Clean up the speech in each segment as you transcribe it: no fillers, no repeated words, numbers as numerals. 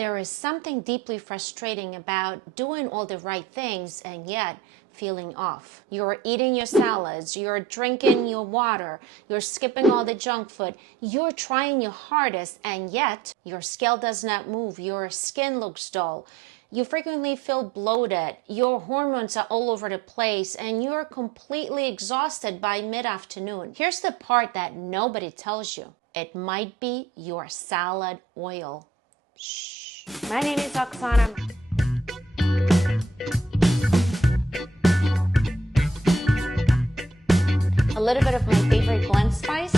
There is something deeply frustrating about doing all the right things and yet feeling off. You're eating your salads, you're drinking your water, you're skipping all the junk food, you're trying your hardest, and yet your scale does not move, your skin looks dull. You frequently feel bloated, your hormones are all over the place, and you're completely exhausted by mid-afternoon. Here's the part that nobody tells you. It might be your salad oil. Shh. My name is Oksana. A little bit of my favorite blend spice.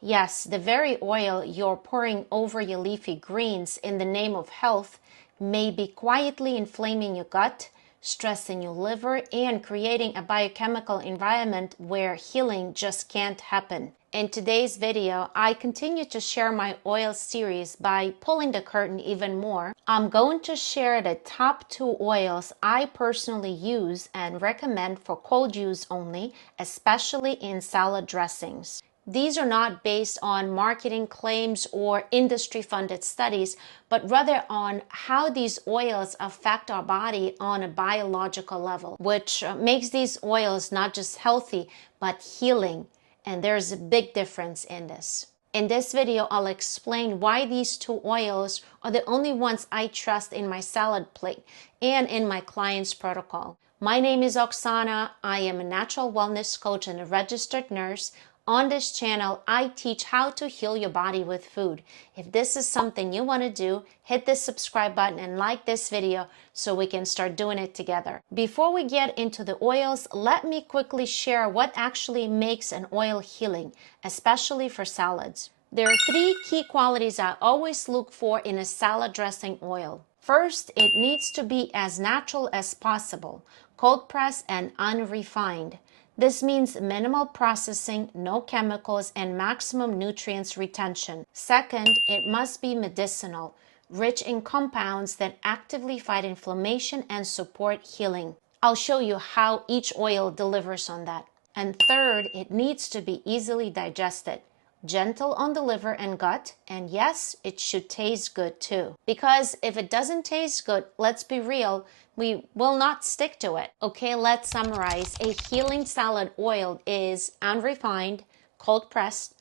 Yes, the very oil you're pouring over your leafy greens in the name of health may be quietly inflaming your gut, stressing your liver, and creating a biochemical environment where healing just can't happen. In today's video, I continue to share my oil series by pulling the curtain even more. I'm going to share the top 2 oils I personally use and recommend for cold use only, especially in salad dressings. These are not based on marketing claims or industry-funded studies, but rather on how these oils affect our body on a biological level, which makes these oils not just healthy, but healing. And there's a big difference in this. In this video, I'll explain why these 2 oils are the only ones I trust in my salad plate and in my client's protocol. My name is Oksana. I am a natural wellness coach and a registered nurse. On this channel, I teach how to heal your body with food. If this is something you want to do, hit the subscribe button and like this video so we can start doing it together. Before we get into the oils, let me quickly share what actually makes an oil healing, especially for salads. There are 3 key qualities I always look for in a salad dressing oil. First, it needs to be as natural as possible, cold pressed and unrefined. This means minimal processing, no chemicals, and maximum nutrients retention. Second, it must be medicinal, rich in compounds that actively fight inflammation and support healing. I'll show you how each oil delivers on that. And third, it needs to be easily digested, gentle on the liver and gut, and yes, it should taste good too. Because if it doesn't taste good, let's be real, we will not stick to it. Okay, let's summarize. A healing salad oil is unrefined, cold pressed,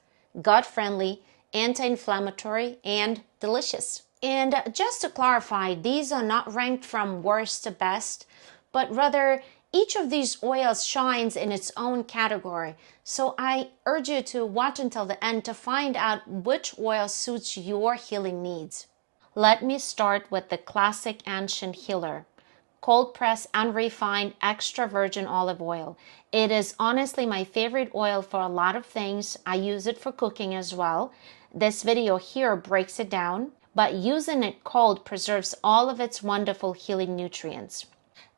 gut friendly, anti-inflammatory, and delicious. And just to clarify, these are not ranked from worst to best, but rather each of these oils shines in its own category. So I urge you to watch until the end to find out which oil suits your healing needs. Let me start with the classic ancient healer. Cold pressed, unrefined, extra virgin olive oil. It is honestly my favorite oil for a lot of things. I use it for cooking as well. This video here breaks it down, but using it cold preserves all of its wonderful healing nutrients.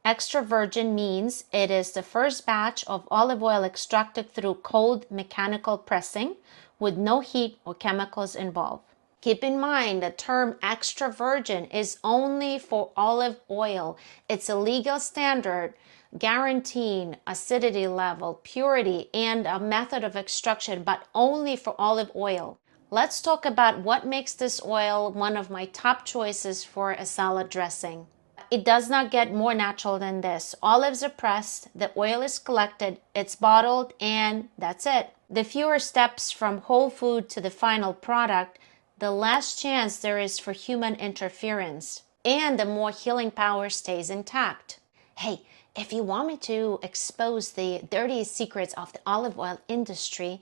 Extra virgin means it is the first batch of olive oil extracted through cold mechanical pressing with no heat or chemicals involved. Keep in mind the term extra virgin is only for olive oil. It's a legal standard guaranteeing acidity level, purity, and a method of extraction, but only for olive oil. Let's talk about what makes this oil one of my top choices for a salad dressing. It does not get more natural than this. Olives are pressed, the oil is collected, it's bottled, and that's it. The fewer steps from whole food to the final product, the less chance there is for human interference, and the more healing power stays intact. Hey, if you want me to expose the dirty secrets of the olive oil industry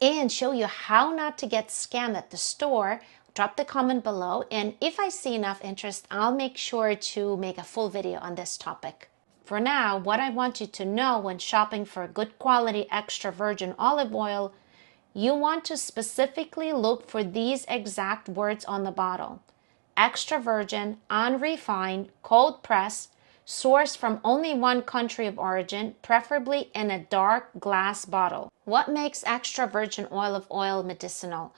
and show you how not to get scammed at the store, drop the comment below, and if I see enough interest, I'll make sure to make a full video on this topic. For now, what I want you to know when shopping for good quality extra virgin olive oil, you want to specifically look for these exact words on the bottle. Extra virgin, unrefined, cold pressed, sourced from only one country of origin, preferably in a dark glass bottle. What makes extra virgin olive oil medicinal?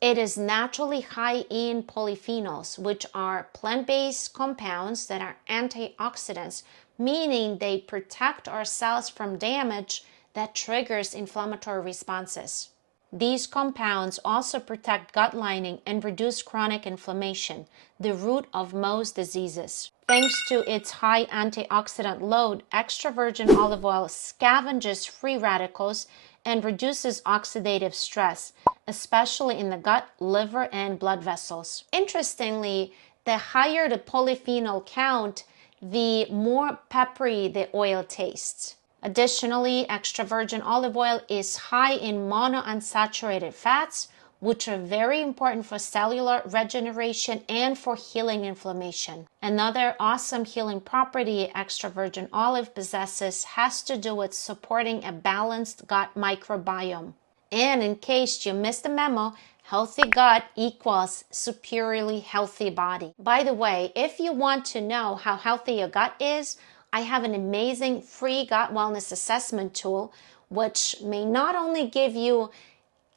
It is naturally high in polyphenols, which are plant-based compounds that are antioxidants, meaning they protect our cells from damage that triggers inflammatory responses. These compounds also protect gut lining and reduce chronic inflammation, the root of most diseases. Thanks to its high antioxidant load, extra virgin olive oil scavenges free radicals and reduces oxidative stress, especially in the gut, liver, and blood vessels. Interestingly, the higher the polyphenol count, the more peppery the oil tastes. Additionally, extra virgin olive oil is high in monounsaturated fats, which are very important for cellular regeneration and for healing inflammation. Another awesome healing property extra virgin olive possesses has to do with supporting a balanced gut microbiome. And in case you missed the memo, healthy gut equals superiorly healthy body. By the way, if you want to know how healthy your gut is, I have an amazing free gut wellness assessment tool, which may not only give you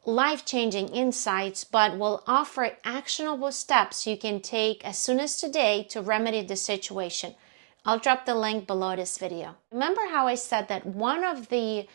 life-changing insights, but will offer actionable steps you can take as soon as today to remedy the situation. I'll drop the link below this video. Remember how I said that one of the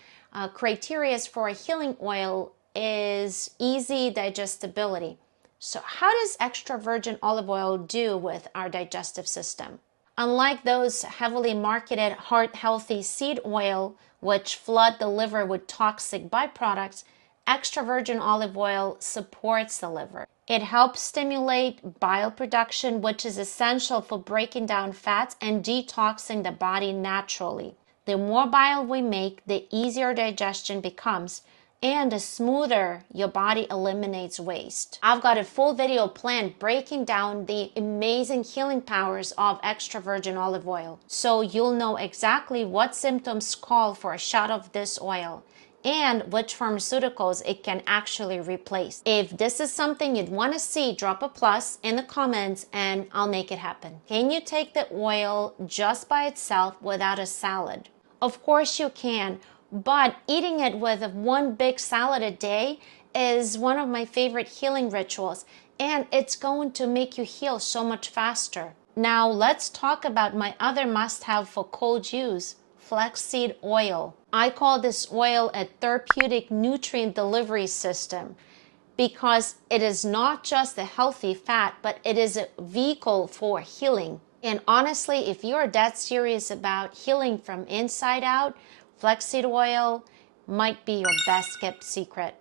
criteria for a healing oil is easy digestibility. So how does extra virgin olive oil do with our digestive system? Unlike those heavily marketed heart-healthy seed oil, which flood the liver with toxic byproducts, extra virgin olive oil supports the liver. It helps stimulate bile production, which is essential for breaking down fats and detoxing the body naturally. The more bile we make, the easier digestion becomes, and the smoother your body eliminates waste. I've got a full video planned breaking down the amazing healing powers of extra virgin olive oil, so you'll know exactly what symptoms call for a shot of this oil and which pharmaceuticals it can actually replace. If this is something you'd want to see, drop a plus in the comments and I'll make it happen. Can you take the oil just by itself without a salad? Of course you can, but eating it with one big salad a day is one of my favorite healing rituals, and it's going to make you heal so much faster. Now let's talk about my other must-have for cold use, flaxseed oil. I call this oil a therapeutic nutrient delivery system because it is not just a healthy fat, but it is a vehicle for healing. And honestly, if you're dead serious about healing from inside out, flaxseed oil might be your best kept secret.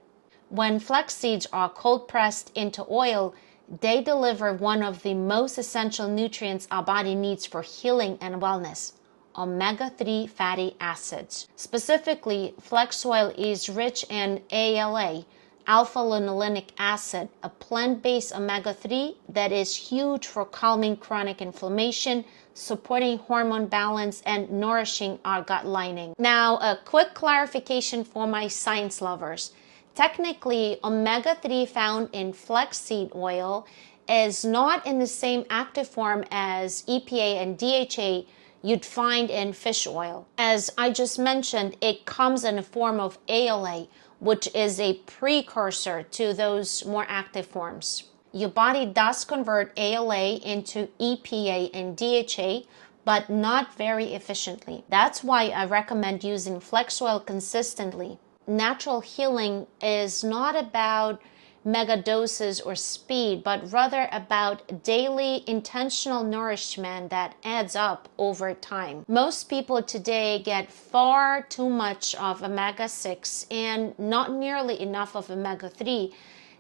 When flax seeds are cold pressed into oil, they deliver one of the most essential nutrients our body needs for healing and wellness, omega-3 fatty acids. Specifically, flax oil is rich in ALA, alpha-linolenic acid, a plant-based omega-3 that is huge for calming chronic inflammation, supporting hormone balance, and nourishing our gut lining. Now, a quick clarification for my science lovers. Technically, omega-3 found in flaxseed oil is not in the same active form as EPA and DHA you'd find in fish oil. As I just mentioned, it comes in a form of ALA, which is a precursor to those more active forms. Your body does convert ALA into EPA and DHA, but not very efficiently. That's why I recommend using flax oil consistently. Natural healing is not about mega doses or speed, but rather about daily intentional nourishment that adds up over time. Most people today get far too much of omega-6 and not nearly enough of omega-3.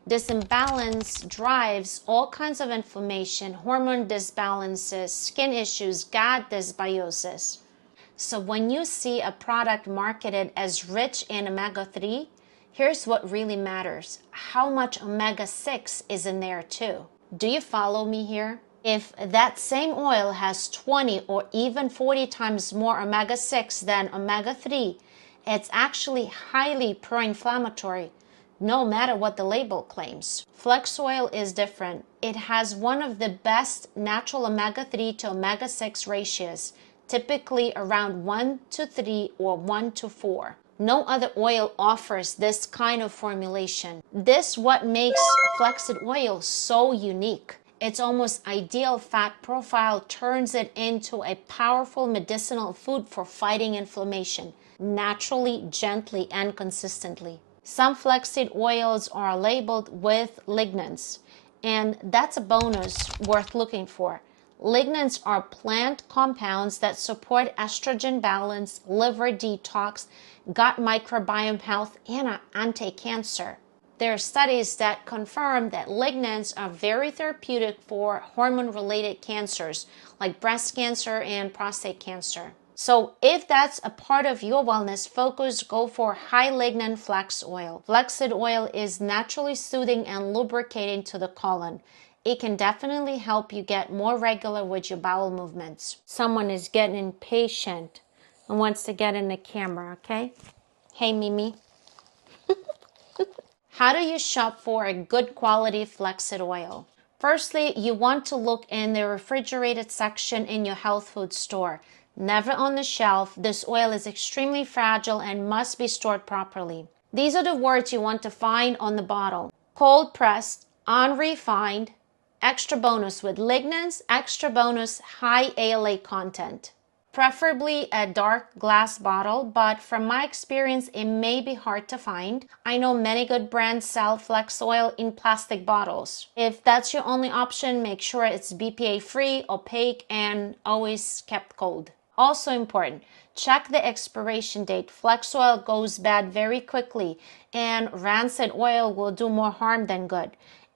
This imbalance drives all kinds of inflammation, hormone disbalances, skin issues, gut dysbiosis. So when you see a product marketed as rich in omega-3, here's what really matters: how much omega-6 is in there too. Do you follow me here? If that same oil has 20 or even 40 times more omega-6 than omega-3, it's actually highly pro-inflammatory, no matter what the label claims. Flax oil is different. It has one of the best natural omega-3 to omega-6 ratios, typically around 1:3 or 1:4. No other oil offers this kind of formulation. This what makes flaxseed oil so unique. Its almost ideal fat profile turns it into a powerful medicinal food for fighting inflammation, naturally, gently, and consistently. Some flaxseed oils are labeled with lignans, and that's a bonus worth looking for. Lignans are plant compounds that support estrogen balance, liver detox, gut microbiome health, and anti-cancer. There are studies that confirm that lignans are very therapeutic for hormone-related cancers like breast cancer and prostate cancer. So if that's a part of your wellness focus, go for high lignan flax oil. Flaxseed oil is naturally soothing and lubricating to the colon. It can definitely help you get more regular with your bowel movements. Someone is getting impatient and wants to get in the camera, okay? Hey, Mimi. How do you shop for a good quality flaxseed oil? Firstly, you want to look in the refrigerated section in your health food store. Never on the shelf. This oil is extremely fragile and must be stored properly. These are the words you want to find on the bottle. Cold pressed, unrefined, extra bonus with lignans, extra bonus high ALA content. Preferably a dark glass bottle, but from my experience, it may be hard to find. I know many good brands sell flax oil in plastic bottles. If that's your only option, make sure it's BPA free, opaque, and always kept cold. Also important, check the expiration date. Flax oil goes bad very quickly, and rancid oil will do more harm than good.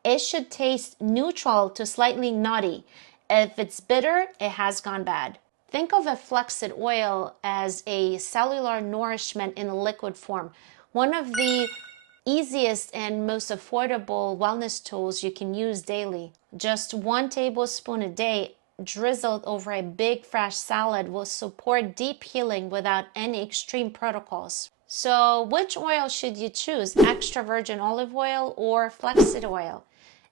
It should taste neutral to slightly nutty. If it's bitter, it has gone bad. Think of a flaxseed oil as a cellular nourishment in a liquid form. One of the easiest and most affordable wellness tools you can use daily. Just 1 tablespoon a day drizzled over a big fresh salad will support deep healing without any extreme protocols. So which oil should you choose? Extra virgin olive oil or flaxseed oil?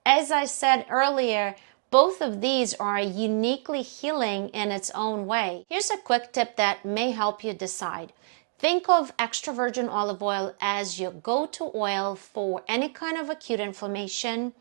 As I said earlier, both of these are uniquely healing in its own way. Here's a quick tip that may help you decide. Think of extra virgin olive oil as your go-to oil for any kind of acute inflammation,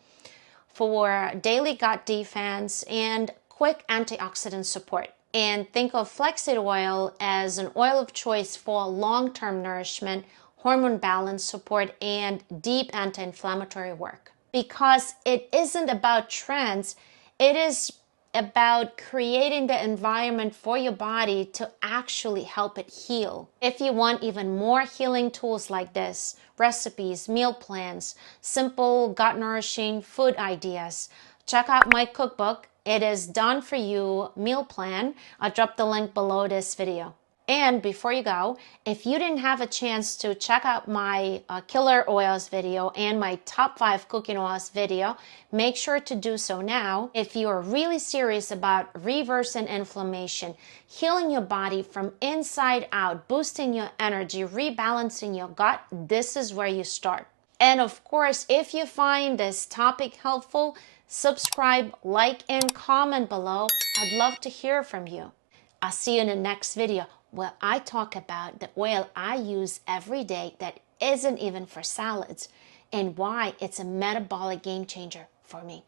for daily gut defense, and quick antioxidant support. And think of flaxseed oil as an oil of choice for long-term nourishment, hormone balance support, and deep anti-inflammatory work. Because it isn't about trends, it is about creating the environment for your body to actually help it heal. If you want even more healing tools like this, recipes, meal plans, simple gut nourishing food ideas, check out my cookbook. It is done for you meal plan. I'll drop the link below this video. And before you go, if you didn't have a chance to check out my killer oils video and my top 5 cooking oils video, make sure to do so now. If you are really serious about reversing inflammation, healing your body from inside out, boosting your energy, rebalancing your gut, this is where you start. And of course, if you find this topic helpful, subscribe, like, and comment below. I'd love to hear from you. I'll see you in the next video where I talk about the oil I use every day that isn't even for salads and why it's a metabolic game changer for me.